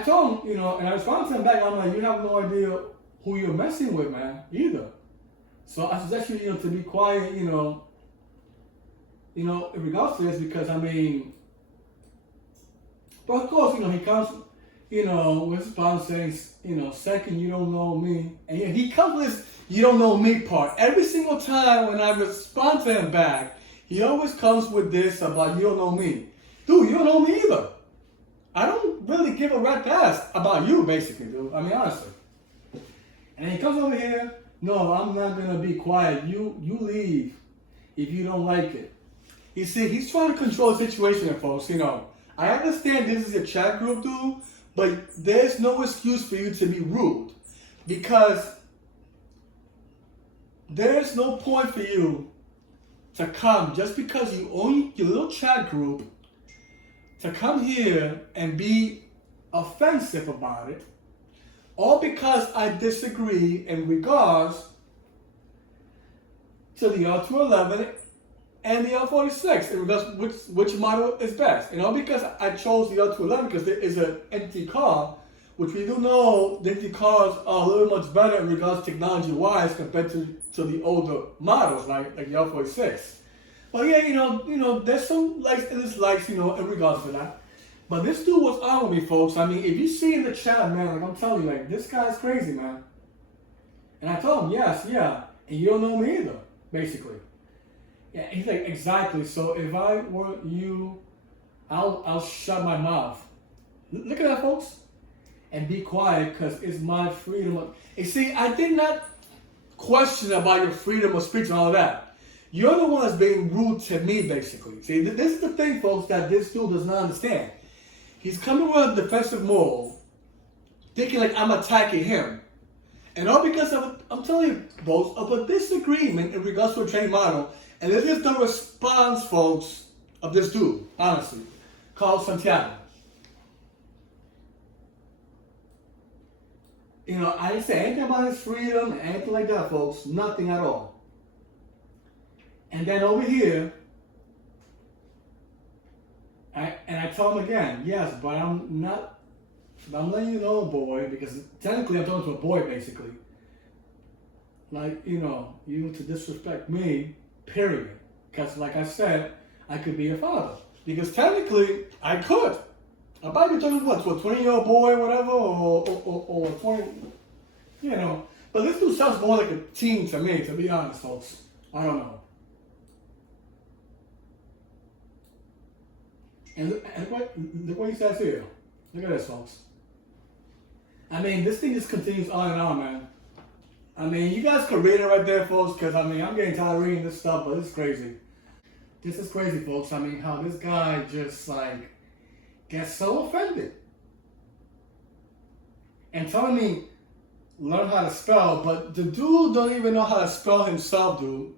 I told him, and I responded to him back. I'm like, you have no idea who you're messing with, man, either. So I suggest you, to be quiet, in regards to this, because but of course, he comes, with his problem saying, second, you don't know me, and he comes with this, you don't know me part. Every single time when I respond to him back, he always comes with this about you don't know me. Dude, you don't know me either. I don't really give a rat's ass about you, basically, dude. Honestly. And he comes over here, no, I'm not going to be quiet. You leave if you don't like it. You see, he's trying to control the situation, folks. I understand this is a chat group, dude, but there's no excuse for you to be rude. Because there's no point for you to come just because you own your little chat group to come here and be offensive about it, all because I disagree in regards to the R211 and the R46, in regards which model is best. And all because I chose the R211 because there is an empty car, which we do know the empty cars are a little much better in regards technology-wise compared to the older models, like the R46. But yeah, there's some likes and dislikes, in regards to that. But this dude was on with me, folks. If you see in the chat, man, like I'm telling you, this guy's crazy, man. And I told him, yes, yeah, and you don't know me either, basically. Yeah, he's like, exactly. So if I were you, I'll shut my mouth. Look at that, folks. And be quiet, because it's my freedom. You see, I did not question about your freedom of speech and all that. You're the one that's being rude to me, basically. See, this is the thing, folks, that this dude does not understand. He's coming with a defensive mode, thinking like I'm attacking him. And all because of, I'm telling you, folks, of a disagreement in regards to a training model. And this is the response, folks, of this dude, honestly, Carlos Santiago. I didn't say anything about his freedom, anything like that, folks. Nothing at all. And then over here, I told him again, yes, but I'm letting you know, boy, because technically I'm talking to a boy, basically. Like, you to disrespect me, period. Because like I said, I could be your father. Because technically, I could. I might be talking, to a 20-year-old boy, whatever, or a 20, But this dude sounds more like a teen to me, to be honest, folks. I don't know. And look what he says here. Look at this, folks. This thing just continues on and on, man. You guys can read it right there, folks, because, I'm getting tired of reading this stuff, but it's crazy. This is crazy, folks. How this guy just, gets so offended. And telling me, learn how to spell, but the dude don't even know how to spell himself, dude.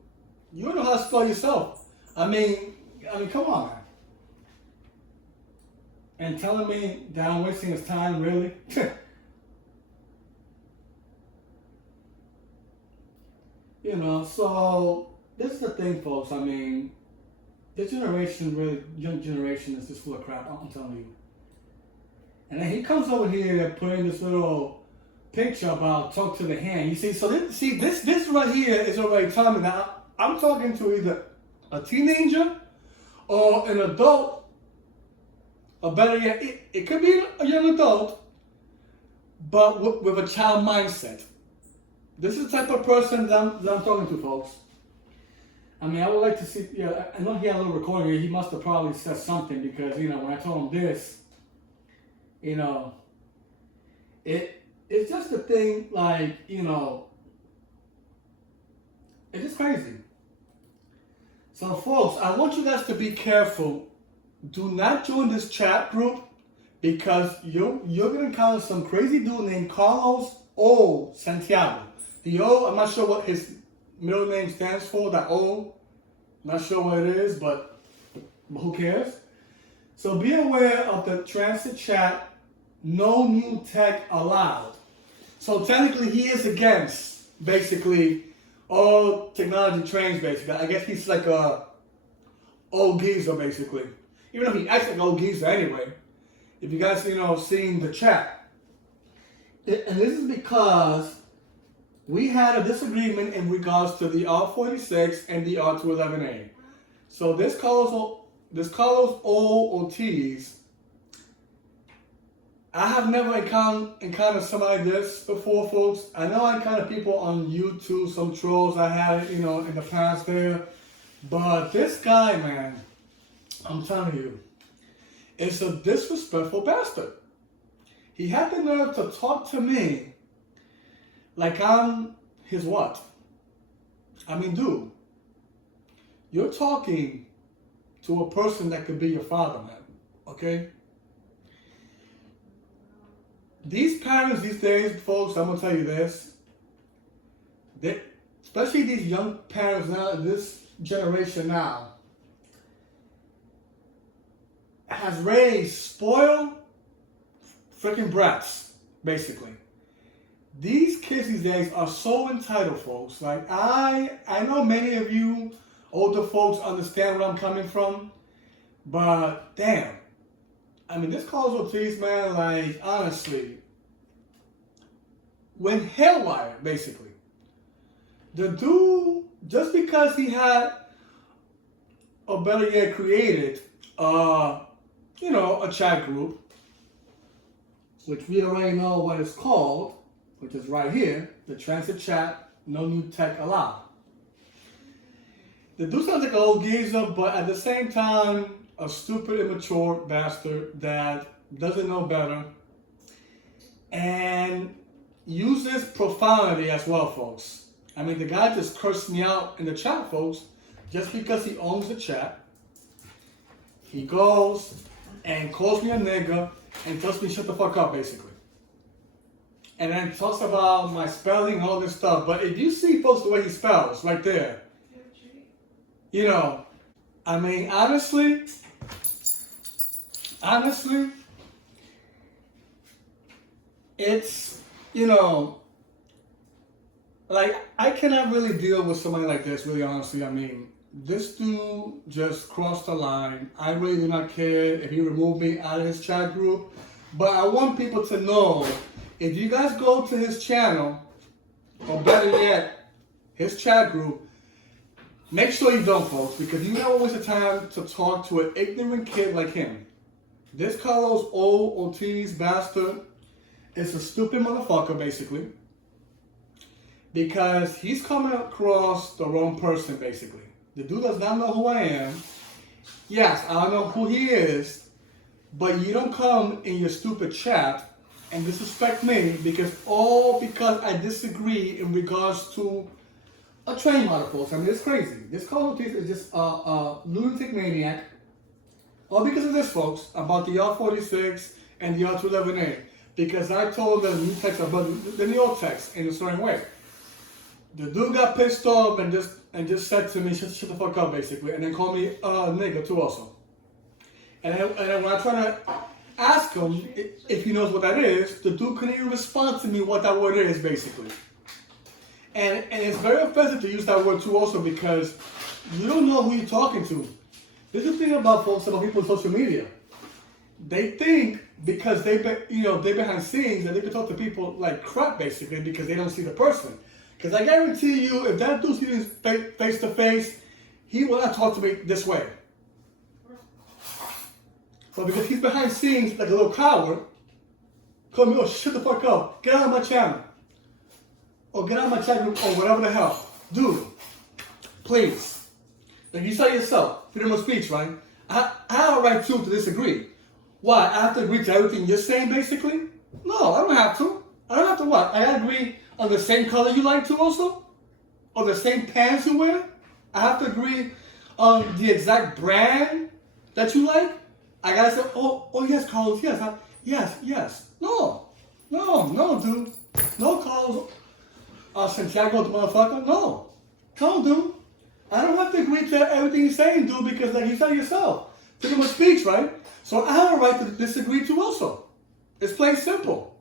You don't know how to spell yourself. Come on, man. And telling me that I'm wasting his time, really? So this is the thing, folks. This generation, really, young generation is just full of crap, I'm telling you. And then he comes over here putting this little picture about talk to the hand. You see, so this right here is already telling me that I'm talking to either a teenager or an adult. Or better yet, it could be a young adult, but with a child mindset. This is the type of person that I'm talking to, folks. I would like to see, I know he had a little recording here. He must have probably said something because, when I told him this, it's just a thing, it's just crazy. So, folks, I want you guys to be careful. Do not join this chat group because you're going to encounter some crazy dude named Carlos Santiago. The O, I'm not sure what his middle name stands for, that O. I'm not sure what it is, but who cares? So be aware of the transit chat, no new tech allowed. So technically he is against, basically, all technology trains, basically. I guess he's like a old geezer, basically. Even though he acts like an old geezer anyway. if you guys, seen the chat. And this is because we had a disagreement in regards to the R46 and the R211A. So this Carlos Ortiz, I have never encountered somebody like this before, folks. I know I encountered people on YouTube, some trolls I had, in the past there. But this guy, man, I'm telling you, is a disrespectful bastard. He had the nerve to talk to me like I'm his what? I mean, dude, you're talking to a person that could be your father, man, okay? These parents these days, folks, I'm going to tell you this, especially these young parents now, this generation now, has raised spoiled freaking brats, basically. These kids these days are so entitled, folks. Like, I know many of you older folks understand where I'm coming from, but damn. I mean, this Carlos Ortiz, man, like, honestly, when haywire, basically. The dude, just because he had, or better yet, created, a chat group, which we already know what it's called, which is right here, the transit chat, no new tech allowed. The dude sounds like an old geezer, but at the same time, a stupid, immature bastard that doesn't know better and uses profanity as well, folks. I mean, the guy just cursed me out in the chat, folks, just because he owns the chat. He goes and calls me a nigga and tells me shut the fuck up, basically. And then talks about my spelling and all this stuff. But if you see, folks, the way he spells, right there, I mean, honestly, it's, like, I cannot really deal with somebody like this, really honestly. I mean, this dude just crossed the line. I really do not care if he removed me out of his chat group. But I want people to know, if you guys go to his channel, or better yet, his chat group, make sure you don't, folks, because you never waste the time to talk to an ignorant kid like him. This Carlos Ortiz bastard is a stupid motherfucker, basically, because he's coming across the wrong person, basically. The dude does not know who I am. Yes, I don't know who he is, but you don't come in your stupid chat and disrespect me because I disagree in regards to a train model, folks. I mean, it's crazy. This Carlos Ortiz is just a lunatic maniac. All because of this, folks, about the R46 and the R211A. Because I told the new text about the old text in a certain way. The dude got pissed off and just said to me, shut the fuck up, basically, and then called me nigga too also. And then when I try to ask him if he knows what that is, the dude couldn't even respond to me what that word is, basically. And it's very offensive to use that word too also because you don't know who you're talking to. This is the thing about folks, about people on social media. They think because they behind scenes that they can talk to people like crap, basically, because they don't see the person. Because I guarantee you, if that dude sees face to face, he will not talk to me this way. But because he's behind scenes like a little coward, call me, oh, shut the fuck up, get out of my channel. Or get out of my chat group, or whatever the hell. Dude, please. Like you said yourself, freedom of speech, right? I have a right to disagree. Why? I have to agree to everything you're saying, basically? No, I don't have to. I don't have to what? I agree on the same color you like to also? Or the same pants you wear? I have to agree on the exact brand that you like? I gotta say, oh yes, Carlos, yes, yes. No, dude. No, Carlos. Santiago, the motherfucker. No. Come, dude. I don't have to agree to everything you're saying, dude, because like you said yourself, freedom of speech, right? So I have a right to disagree too also. It's plain simple.